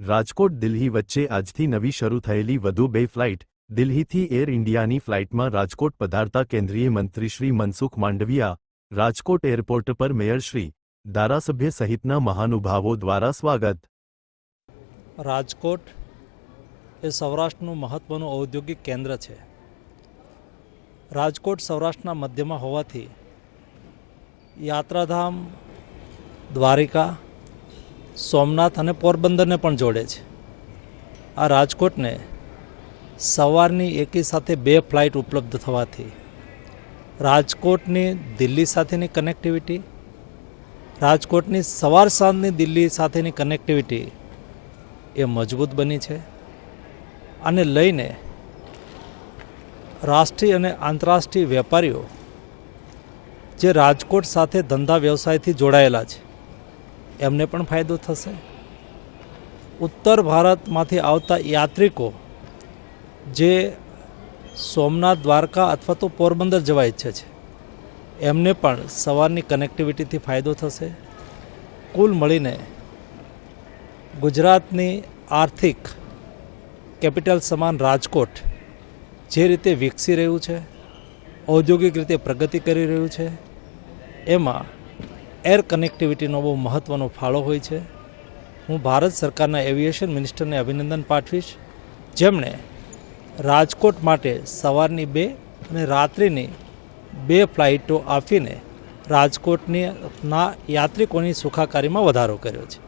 રાજકોટ દિલ્હી વચ્ચે આજથી નવી શરૂ થયેલી વધુ બે ફ્લાઇટ, દિલ્હીથી એર ઇન્ડિયાની ફ્લાઇટમાં રાજકોટ પધારતા કેન્દ્રીય મંત્રી શ્રી મનસુખ માંડવિયા, રાજકોટ એરપોર્ટ પર મેયરશ્રી ધારાસભ્ય સહિતના મહાનુભાવો દ્વારા સ્વાગત. રાજકોટ એ સૌરાષ્ટ્રનું મહત્ત્વનું ઔદ્યોગિક કેન્દ્ર છે. રાજકોટ સૌરાષ્ટ્રના મધ્યમાં હોવાથી યાત્રાધામ, દ્વારિકા સોમનાથ અને પોરબંદરને પણ જોડે છે. આ રાજકોટને સવારની એકી સાથે બે ફ્લાઇટ ઉપલબ્ધ થવાથી રાજકોટની દિલ્હી સાથેની કનેક્ટિવિટી, રાજકોટની સવાર સાંજની દિલ્હી સાથેની કનેક્ટિવિટી એ મજબૂત બની છે આને લઈને રાષ્ટ્રીય અને આંતરરાષ્ટ્રીય વેપારીઓ જે રાજકોટ સાથે ધંધા વ્યવસાયથી જોડાયેલા છે. એમને પણ ફાયદો થશે. ઉત્તર ભારતમાંથી આવતા યાત્રિકો જે સોમનાથ દ્વારકા અથવા તો પોરબંદર જવા ઈચ્છે છે, એમને પણ સવારની કનેક્ટિવિટીથી ફાયદો થશે. કુલ મળીને ગુજરાતની આર્થિક કેપિટલ સમાન રાજકોટ જે રીતે વિકસી રહ્યું છે, ઔદ્યોગિક રીતે પ્રગતિ કરી રહ્યું છે, એમાં એર કનેક્ટિવિટીનો બહુ મહત્ત્વનો ફાળો હોય છે. હું ભારત સરકારના એવિએશન મિનિસ્ટરને અભિનંદન પાઠવીશ. જેમણે રાજકોટ માટે સવારની બે અને રાત્રિની બે ફ્લાઇટો આપીને રાજકોટની ના યાત્રિકોની સુખાકારીમાં વધારો કર્યો છે.